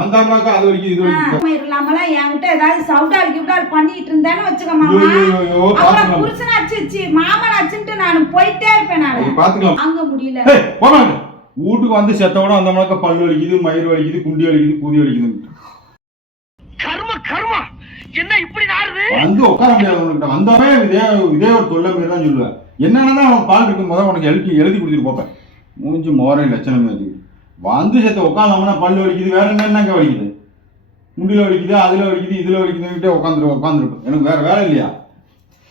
வந்தாம்னாக்கா அது வரைக்கும் இது வரைக்கும். இல்லாமலாம் என்கிட்ட ஏதாவது சவுடால் கிவுடால் பண்ணிட்டு இருந்தேன்னு வச்சுக்க மாமா. அப்புறம். புருஷன் அடிச்சு மாமன் அடிச்சுட்டு நான் போயிட்டே இருப்பேன் நானு. பாத்துக்கலாம். அங்க முடியல. போங்க வீட்டுக்கு வந்து வந்தோம்னாக்கா பல்லு வலிக்குது மயிர் வலிக்குது குண்டி வலிக்குது கூதி வலிக்குது. கர்ம கர்மா. என்ன இப்படி நாருது வந்து உட்கார முடியாது உனக்கிட்ட வந்தவன் இதே இதே ஒரு தொல்லை தான் சொல்லுவேன். என்னன்னா பால் இருக்கும் போது உனக்கு எழுதி எழுதி கொடுத்துட்டு போப்பேன். மூஞ்சி மோரை லட்சணம் வச்சு வந்து செத்த உட்காந்தோம்னா பல்லு வலிக்குது வேற என்னங்க வலிக்குது? முண்டியில் வலிக்குது அதில் வலிக்குது இதில் வலிக்குதுன்னுட்டே உட்காந்துரு உட்காந்துருப்பேன் எனக்கு வேற வேலை இல்லையா?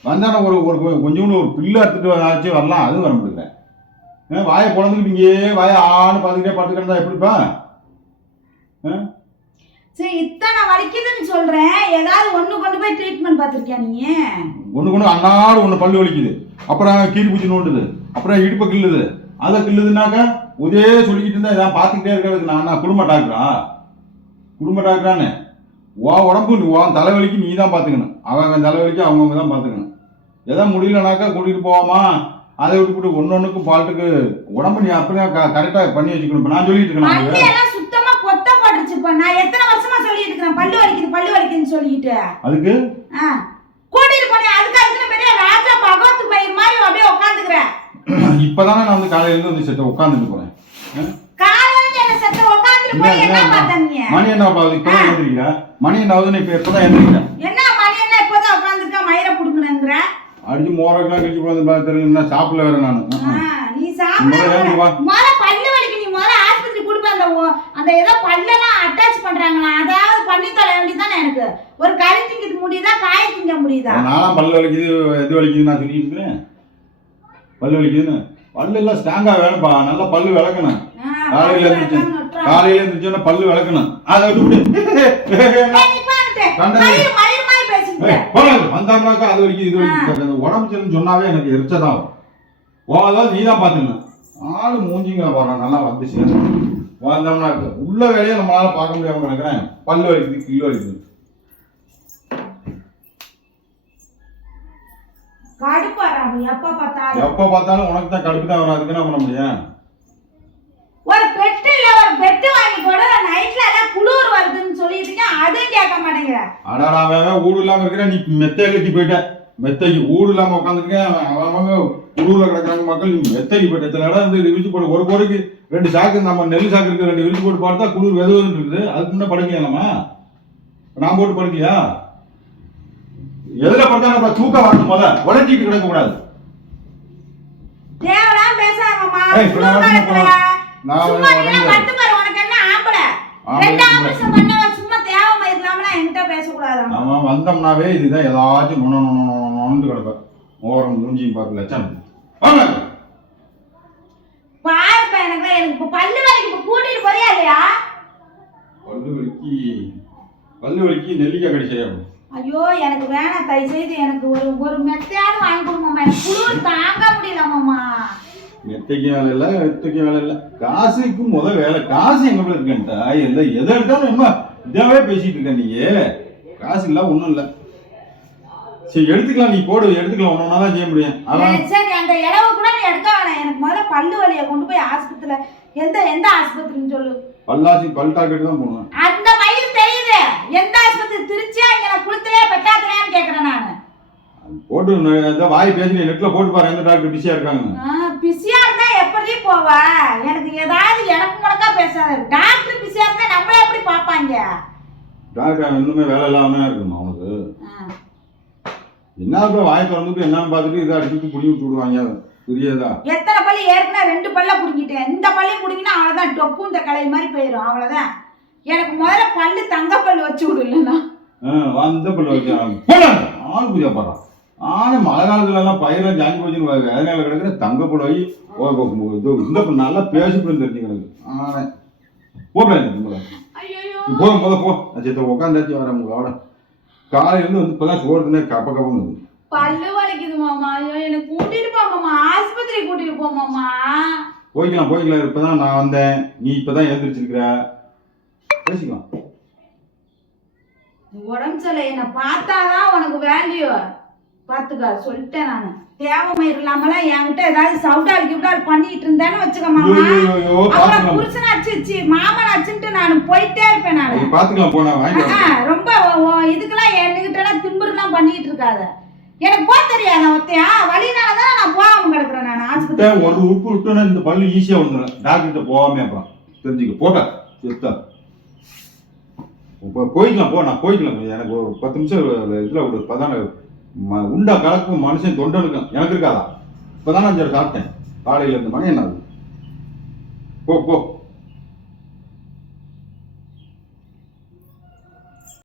வந்தானே ஒரு ஒரு கொஞ்சோண்டு ஒரு பில்லு எடுத்துட்டு ஆச்சு வரலாம் அதுவும் வர முடியல. ஏன் வாயை பிறந்துக்கிட்டு இங்கேயே வாயை ஆன்னு பார்த்துக்கிட்டே பார்த்துக்கிட்டு எப்படிப்பா சரி இத்தனை வலிக்குதுன்னு சொல்றேன். ஏதாவது ஒண்ணு கொண்டு போய் ட்ரீட்மெண்ட் பார்த்திருக்கியா நீ ஒன்று கொண்டு அன்னாடு ஒன்று பல்லு வலிக்குது. அப்புறம் கீரி பூச்சி நோண்டுது. அப்புறம் இடுப்பை கிள்ளுது. அதை கிள்ளுதுனாக்கா உதே சொல்லிக்கிட்டு இருந்தா இதான் பார்த்துக்கிட்டே இருக்கிறதுக்கு நான் நான் குடும்ப டாக்டரா? குடும்ப டாக்டரானே. உன் உடம்பு உன் தலைவலிக்கு நீ தான் பார்த்துக்கணும். அவன் தலைவலிக்கு அவங்கவுங்க தான் பார்த்துக்கணும். எதாவது முடியலனாக்கா கூட்டிகிட்டு போவாமா? அதை விட்டுவிட்டு ஒன்று ஒன்றுக்கும் பால்ட்டுக்கு உடம்பு நீ அப்படியே கரெக்டாக பண்ணி வச்சுக்கணும். இப்போ நான் சொல்லிட்டு இருக்கேன் வண்டி உனக்கு. எல்லாம் சுத்தமா கொத்த போட்டுருச்சுப்பா. நான் எத்தனை வருஷமா சொல்லிட்டு இருக்கிறேன் பல்லு வலிக்குது பல்லு வலிக்குதுன்னு சொல்லிட்டு. அதுக்கு? ஆ. இப்போதானே நான் வந்து காலையிலேருந்து வந்து செத்த உட்காந்துட்டு காலையில என்ன என்ன பார்த்த நீ மணி என்ன ஆகுது இப்போதான் எழுந்திருக்கிறேன் மணி என்ன ஆகுதுன்னு இப்போ எப்போதான் எழுந்திருக்கிறேன் என்ன மணி என்ன இப்பதான் உட்காந்துருக்க மயிரை புடுங்கணுங்கிற அடிச்சு மோரக்கெல்லாம் கழிச்சு போது தெரியல சாப்பிடல வேற நான். நீ. சாப்பிட முத பல்லு வலிக்கு நீ முத ஆஸ்பத்திரி கொடுப்ப அந்த அந்த ஏதோ பல்லெல்லாம் அட்டாச் பண்றாங்களா? அதாவது பண்ணி தொலை வேண்டியதானே எனக்கு. ஒரு கறி திங்கிறது முடியுதா காய திங்க முடியுதா? நானும் பல்லு வலிக்குது எது வலிக்குது நான் சொல்லிட்டு இருக்கிறேன். பல்லு வலிக்குதுன்னு. பல்லு எல்லாம் ஸ்ட்ராங்கா வேணும்ப்பா. நல்லா பல்லு விளக்கணும். காலையில இருந்துச்சு. காலையில இருந்துச்சுன்னா பல்லு விளக்கணும். அதை விட்டு வந்தாம்னாக்கா அது வலிக்குது இது அந்த உடம்பு சரின்னு சொன்னாவே எனக்கு எரிச்சதான் வரும் ஓ அதாவது நீ தான் பார்த்துக்கணும். ஆளு மூஞ்சிங்க போறான் நல்லா வந்து சேர்ந்து வந்தோம்னா உள்ள வேலையை நம்மளால பார்க்க முடியாம கிடக்குறேன் பல்லு வலிக்குது கில்லு வலிக்குது. எப்ப பார்த்தாலும். எப்ப பார்த்தாலும் உனக்கு தான் கடுப்பு தான் வரும். அதுக்கு என்ன பண்ண முடியும்? ஒரு பெட்டு இல்ல ஒரு பெட்டு வாங்கி போட. நைட்ல எல்லாம் குளிர் வருதுன்னு சொல்லிட்டு இருக்கேன். அதுவும் கேட்க மாட்டேங்கிற. அடாடா அவன் ஊடு இல்லாம இருக்கிற நீ மெத்தை கட்டி போயிட்ட. மெத்தைக்கு ஊடு இல்லாம உட்காந்துருக்கேன் அவங்க குளூர்ல கிடக்குறாங்க மக்கள். நீ மெத்தைக்கு போயிட்ட. எத்தனை இடம் வந்து விரிச்சு போட்டு ஒரு பொறுக்கு ரெண்டு சாக்கு நம்ம நெல் சாக்கு இருக்கு ரெண்டு விரிச்சு போட்டு பார்த்தா குளிர் வெது இருக்குது. அதுக்கு முன்ன படுக்கலையா நம்ம? நான் போட்டு படுக்கலையா? எதுல படுத்தா நம்ம தூக்கம் வரணும் முத உடச்சிட்டு கிடக்க கூடாது தேவலாம் பேசாதம்மா. நான் நான் சும்மா நீ பாரு உனக்கு என்ன ஆம்பளை? ஆம்பளை ரெண்டு இல்லை. ஆபரேஷன் பண்ணவ சும்மா தேவை இல்லாமலாம் என்கிட்ட பேசக்கூடாதாம் நம்ம வந்தோம்னாவே இதுதான் நொண்ணு நொண்ணு நொண்ணு நொண்டு கிடப்பேன் ஓரம் மூஞ்சி பார்க்க லட்சம் வாங்க. பாருப்பா எனக்கு எனக்கு பல்லு வலிக்கு இப்ப கூட்டிட்டு போறியா இல்லையா? பல்லு வலிக்கு பல்லு வலிக்கு நெல்லிக்காய் கடிச்சையா ஐயோ எனக்கு வேணாம் தயவு செய்து எனக்கு ஒரு ஒரு மெத்தையாவது வாங்கி கொடுமாம்மா எனக்கு குளிர் தாங்க முடியலமாம்மா மெத்தைக்கு வேலை இல்லை மெத்தைக்கு வேலை இல்லை. காசுக்கு முத வேலை காசு எங்க போய் இருக்கேன்டா இல்லை எதை எடுத்தாலும் என்ன இதாவே பேசிட்டு இருக்க நீ காசு இல்லை ஒன்றும் இல்லை. சரி எடுத்துக்கலாம் நீ போடு எடுத்துக்கலாம் ஒன்று தான் செய்ய முடியும். அதான். சரி, சரி அந்த இளவு கூட நீ எடுக்க வேணாம். எனக்கு முதல்ல பல்லு வலியை கொண்டு போய் ஆஸ்பத்திரியில எந்த எந்த ஆஸ்பத்திரின்னு சொல்லு. பல்லாசி பல் டாக்டர் தான் போகணும் அந்த மயில் தெரியுது? எந்த ஆஸ்பத்திரி திருச்சியா இங்க நான் குளுத்திலே பெட்டாத்திரையான்னு கேக்குறேன் நானு போட்டு ந- இந்த வாய் பேசி நெட்டில் போட்டு பாரு எந்த டாக்டர் பிஸியாக இருக்காங்க பிஸியா இருந்தா எப்படி போவ? எனக்கு ஏதாவது எனக்கு முடக்கா பேசாத. டாக்டர் பிஸியா இருந்தா நம்மள எப்படி பாப்பாங்க டாக்டர் இன்னுமே வேலை இல்லாம இருக்கணும் அவனுக்கு. என்ன இப்போ வாய் திறந்துட்டு என்னன்னு பார்த்துட்டு இதை அடிச்சுட்டு புடி விட்டு விடுவாங்க. புரியாதா? எத்தனை பள்ளி ஏற்கனவே ரெண்டு பல்ல புடுங்கிட்டேன். இந்த பள்ளி புடுங்கினா அவ்வளவுதான். டொப்பு இந்த கலை மாதிரி போயிடும் அவ்வளவுதான். எனக்கு முதல்ல பல்லு தங்க பல்லு வச்சு விடு இல்லைன்னா. ஆ, பிள்ளை வச்சாங்க ஆள் பூஜா போடுறான் ஆனா மழை காலத்துல எல்லாம் பயிரெல்லாம் ஜாங்கி போச்சுன்னு வேதனையில கிடக்குற தங்க புடவை இது இந்த நல்லா பேசிட்டு தெரிஞ்சுக்கிறது ஆனே. போடுறேன் ஐயோ போ முத போ. சித்த உட்காந்தாச்சு வரேன் உங்களோட காலையில இருந்து வந்து இப்பதான் சோறு தின்னு கப்ப கப்பம் பல்லு வலிக்குது மாமா. எனக்கு கூட்டிட்டு போ மாமா. ஆஸ்பத்திரி கூட்டிட்டு போ மாமா. போய்க்கலாம் போய்க்கலாம். இப்பதான் நான் வந்தேன். நீ இப்பதான் எழுந்திரிச்சிருக்கிற. பேசிக்கலாம். உடம்பு சொல்ல என்ன பார்த்தாதான் உனக்கு வேல்யூ பாத்துக்க சொல்லிட்டேன் நானு. தேவமயிர் இல்லாமலாம் என்கிட்ட ஏதாவது சவுடால் கிவுடால் பண்ணிட்டு இருந்தேன்னு வச்சுக்க மாமா. ஐயோ, ஐயோ, அப்புறம் பாத்துக்கலாம். புருஷன் அச்சுச்சு மாமன் அச்சுன்ட்டு நான் போயிட்டே இருப்பேன் நானு. பாத்துக்கலாம் போனா ரொம்ப இதுக்கெல்லாம் என்கிட்ட திமிருலாம் பண்ணிட்டு இருக்காத எனக்கு போக தெரியாத ஒத்தையா? வழினாலதான் நான் போகாம கிடக்குறேன் நான் ஆஸ்பத்திரி. ஒரு உப்பு விட்டோன்னா இந்த பல்லு ஈஸியா வந்துடும் டாக்டர்கிட்ட போகாம அப்புறம் தெரிஞ்சுக்க போட்ட செத்தா. போய்க்கலாம் போ நான் போய்க்கலாம். எனக்கு ஒரு பத்து நிமிஷம் இதில் ஒரு பதான உண்டா கலக்கும் மனுஷன் தொண்டனுக்கும் எனக்கு இருக்காதா? இப்போதான் நான் சாப்பிட்டேன். காலையில் இருந்த மணி என்ன போ போ.